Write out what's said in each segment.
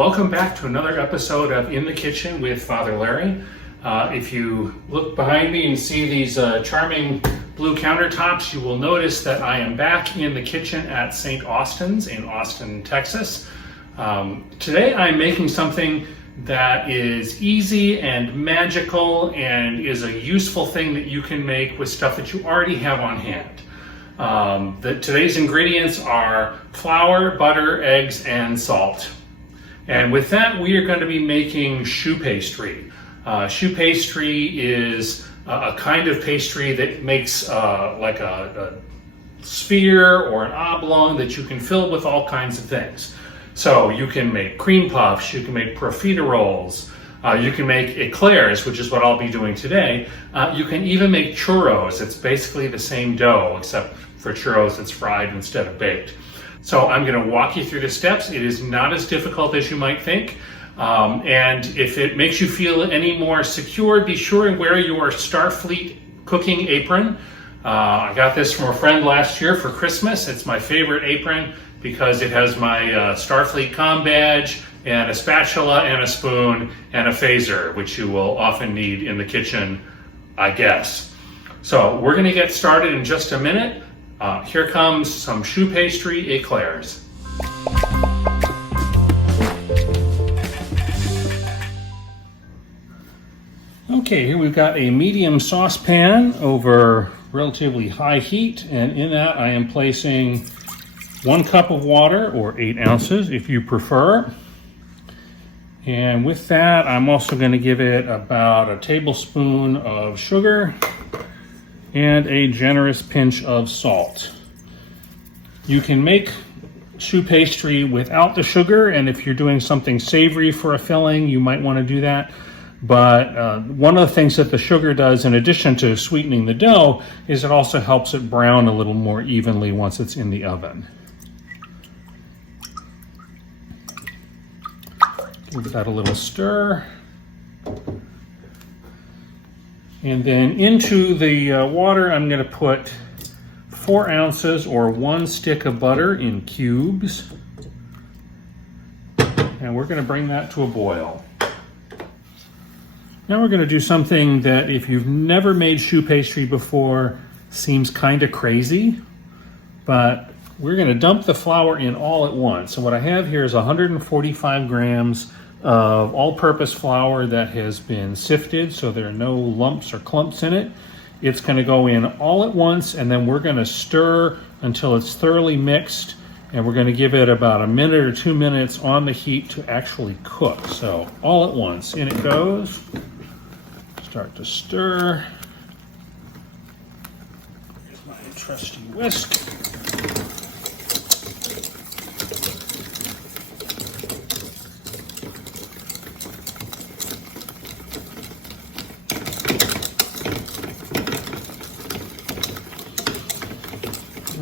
welcome back to another episode of In the Kitchen with Father Larry. If you look behind me and see these charming blue countertops, you will notice that I am back in the kitchen at St. Austin's in Austin, Texas. Today I'm making something that is easy and magical and is a useful thing that you can make with stuff that you already have on hand. Today's ingredients are flour, butter, eggs, and salt. And with that, we are going to be making choux pastry. Choux pastry is a kind of pastry that makes like a sphere or an oblong that you can fill with all kinds of things. So you can make cream puffs, you can make profiteroles, you can make eclairs, which is what I'll be doing today. You can even make churros. It's basically the same dough, except for churros it's fried instead of baked. So I'm going to walk you through the steps. It is not as difficult as you might think. And if it makes you feel any more secure, be sure and wear your Starfleet cooking apron. I got this from a friend last year for Christmas. It's my favorite apron because it has my Starfleet comm badge and a spatula and a spoon and a phaser, which you will often need in the kitchen, I guess. So we're going to get started in just a minute. Here comes some choux pastry eclairs. Okay, here we've got a medium saucepan over relatively high heat, and in that I am placing 1 cup of water, or 8 ounces if you prefer. And with that, I'm also going to give it about a tablespoon of sugar and a generous pinch of salt. You can make choux pastry without the sugar, and if you're doing something savory for a filling, you might want to do that. But one of the things that the sugar does, in addition to sweetening the dough, is it also helps it brown a little more evenly once it's in the oven. Give that a little stir. And then into the water, I'm going to put 4 ounces or 1 stick of butter in cubes. And we're going to bring that to a boil. Now we're going to do something that, if you've never made choux pastry before, seems kind of crazy, but we're going to dump the flour in all at once. So what I have here is 145 grams of all-purpose flour that has been sifted, so there are no lumps or clumps in it. It's going to go in all at once, and then we're going to stir until it's thoroughly mixed, and we're going to give it about a minute or 2 minutes on the heat to actually cook. So all at once, in it goes. Start to stir. Here's my trusty whisk.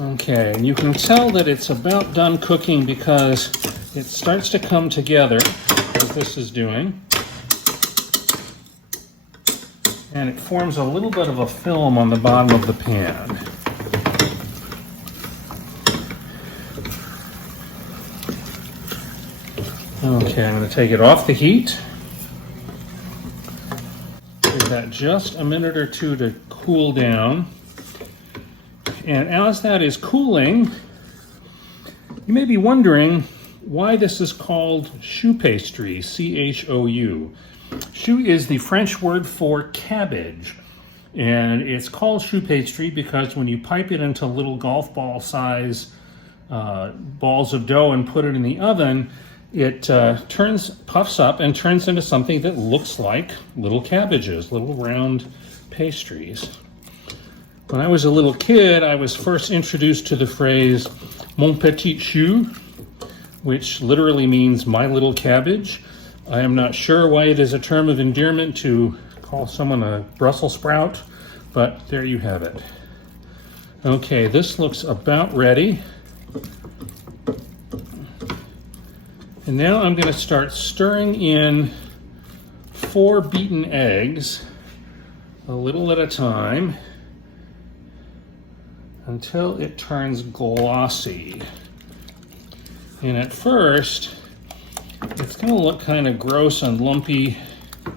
Okay, and you can tell that it's about done cooking because it starts to come together, as this is doing. And it forms a little bit of a film on the bottom of the pan. Okay, I'm going to take it off the heat. Give that just a minute or two to cool down. And as that is cooling, you may be wondering why this is called choux pastry, C-H-O-U. Choux is the French word for cabbage, and it's called choux pastry because when you pipe it into little golf ball size balls of dough and put it in the oven, it puffs up and turns into something that looks like little cabbages, little round pastries. When I was a little kid, I was first introduced to the phrase mon petit choux, which literally means my little cabbage. I am not sure why it is a term of endearment to call someone a Brussels sprout, but there you have it. Okay, this looks about ready. And now I'm going to start stirring in 4 beaten eggs, a little at a time, until it turns glossy. And at first, It's going to look kind of gross and lumpy, but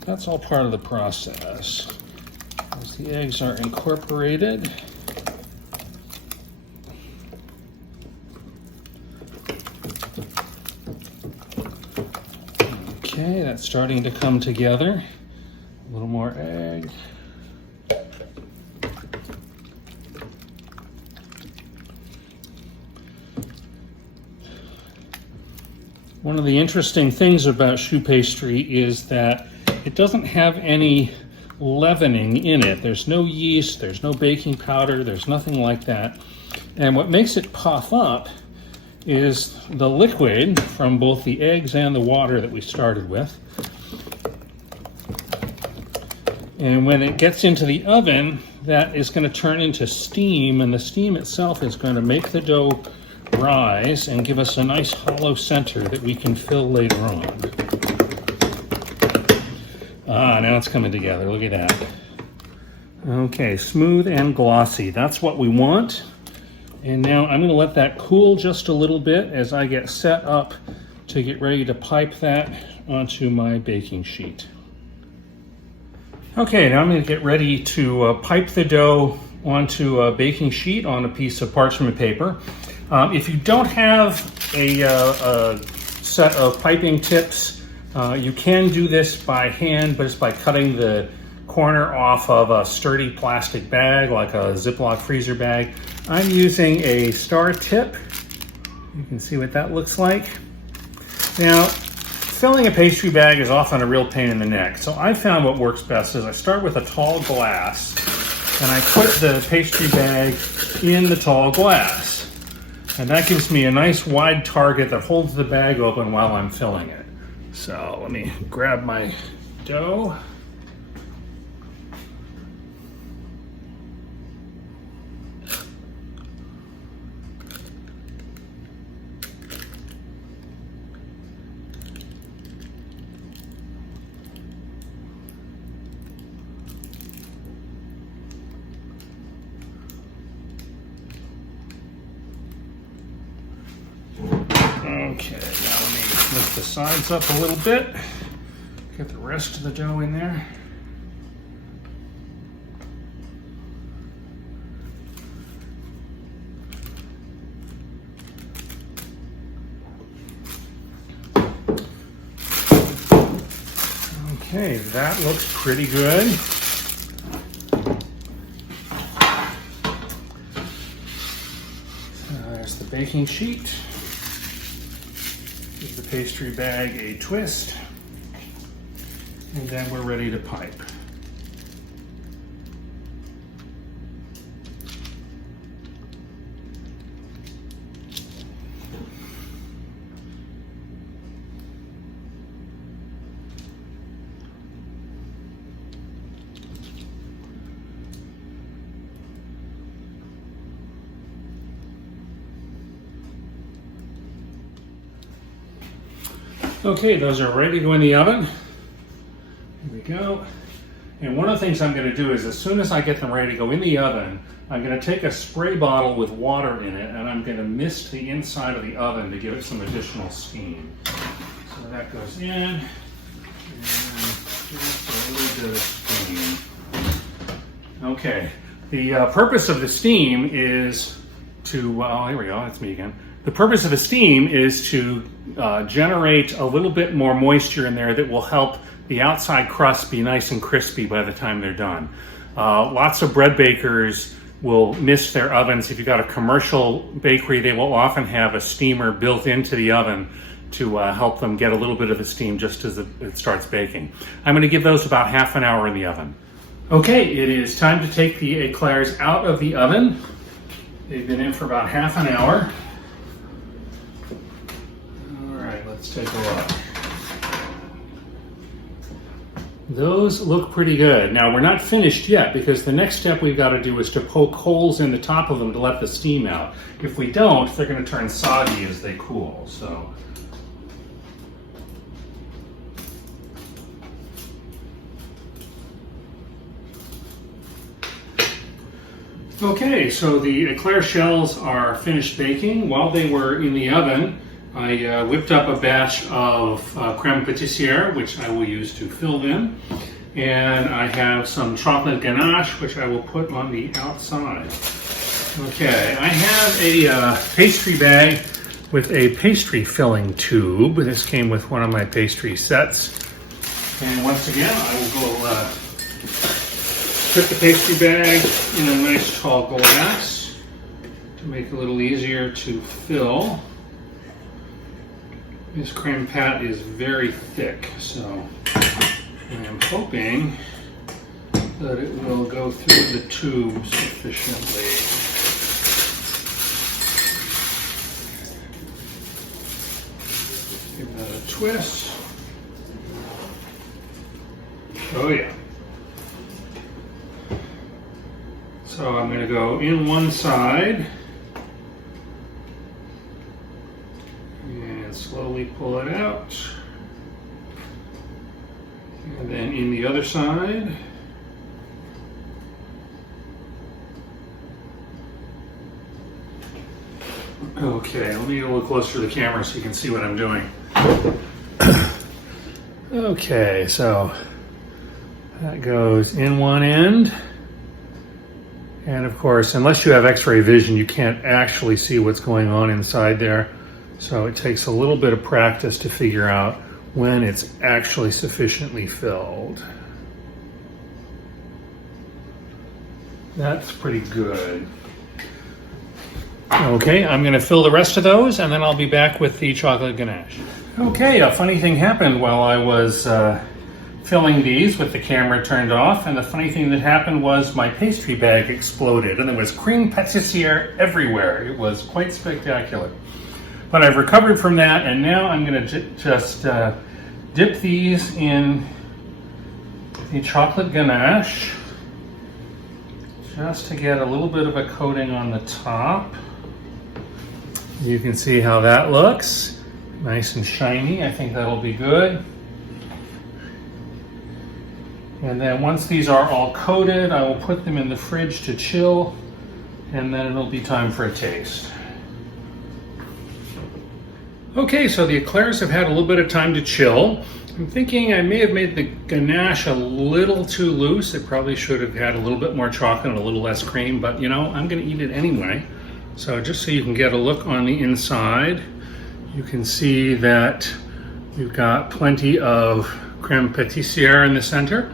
that's all part of the process. As the eggs are incorporated, okay, that's starting to come together. A little more egg. One of the interesting things about choux pastry is that it doesn't have any leavening in it. There's no yeast, there's no baking powder, there's nothing like that. And what makes it puff up is the liquid from both the eggs and the water that we started with. And when it gets into the oven, that is going to turn into steam, and the steam itself is going to make the dough rise and give us a nice hollow center that we can fill later on. Ah, now it's coming together. Look at that. Okay, smooth and glossy. That's what we want. And now I'm going to let that cool just a little bit as I get set up to get ready to pipe that onto my baking sheet. Okay, now I'm going to get ready to pipe the dough onto a baking sheet on a piece of parchment paper. If you don't have a set of piping tips, you can do this by hand, but it's by cutting the corner off of a sturdy plastic bag, like a Ziploc freezer bag. I'm using a star tip. You can see what that looks like. Now, filling a pastry bag is often a real pain in the neck, so I found what works best is I start with a tall glass, and I put the pastry bag in the tall glass. And that gives me a nice wide target that holds the bag open while I'm filling it. So let me grab my dough. Okay, now let me lift the sides up a little bit. Get the rest of the dough in there. Okay, that looks pretty good. So there's the baking sheet. Give the pastry bag a twist, and then we're ready to pipe. Okay, those are ready to go in the oven. Here we go. And one of the things I'm going to do is as soon as I get them ready to go in the oven, I'm going to take a spray bottle with water in it and I'm going to mist the inside of the oven to give it some additional steam. So that goes in, and just a little bit of steam. Okay, the purpose of the steam is to, here we go, that's me again. The purpose of the steam is to generate a little bit more moisture in there that will help the outside crust be nice and crispy by the time they're done. Lots of bread bakers will mist their ovens. If you've got a commercial bakery, they will often have a steamer built into the oven to help them get a little bit of the steam just as it starts baking. I'm going to give those about half an hour in the oven. Okay, it is time to take the eclairs out of the oven. They've been in for about half an hour. Let's take a look. Those look pretty good. Now we're not finished yet because the next step we've got to do is to poke holes in the top of them to let the steam out. If we don't, they're going to turn soggy as they cool. So okay, so the eclair shells are finished baking. While they were in the oven, I whipped up a batch of creme pâtissière, which I will use to fill them. And I have some chocolate ganache, which I will put on the outside. Okay, I have a pastry bag with a pastry filling tube. This came with one of my pastry sets. And once again, I will go put the pastry bag in a nice tall glass to make it a little easier to fill. This creme pat is very thick, so I am hoping that it will go through the tube sufficiently. Give that a twist. Oh yeah. So I'm going to go in one side and slowly pull it out. And then in the other side. Okay, let me get a little closer to the camera so you can see what I'm doing. Okay, so that goes in one end. And of course, unless you have X-ray vision, you can't actually see what's going on inside there. So it takes a little bit of practice to figure out when it's actually sufficiently filled. That's pretty good. Okay, I'm going to fill the rest of those and then I'll be back with the chocolate ganache. Okay, a funny thing happened while I was filling these with the camera turned off, and the funny thing that happened was my pastry bag exploded and there was creme pâtissière everywhere. It was quite spectacular. But I've recovered from that, and now I'm going to just dip these in the chocolate ganache just to get a little bit of a coating on the top. You can see how that looks. Nice and shiny. I think that'll be good. And then once these are all coated, I will put them in the fridge to chill, and then it'll be time for a taste. Okay, so the eclairs have had a little bit of time to chill. I'm thinking I may have made the ganache a little too loose. It probably should have had a little bit more chocolate and a little less cream, but you know, I'm going to eat it anyway. So just so you can get a look on the inside, you can see that we've got plenty of creme pâtissière in the center.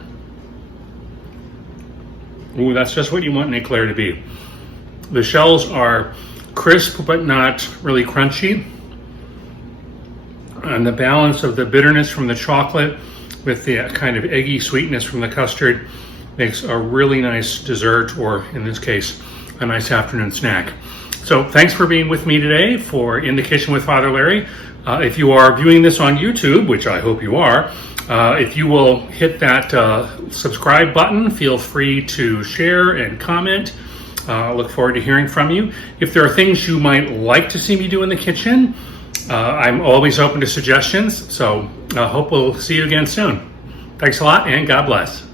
Ooh, that's just what you want an eclair to be. The shells are crisp but not really crunchy. And the balance of the bitterness from the chocolate with the kind of eggy sweetness from the custard makes a really nice dessert, or in this case, a nice afternoon snack. So thanks for being with me today for In the Kitchen with Father Larry. If you are viewing this on YouTube, which I hope you are, if you will hit that subscribe button, feel free to share and comment. I look forward to hearing from you. If there are things you might like to see me do in the kitchen, I'm always open to suggestions, so I hope we'll see you again soon. Thanks a lot, and God bless.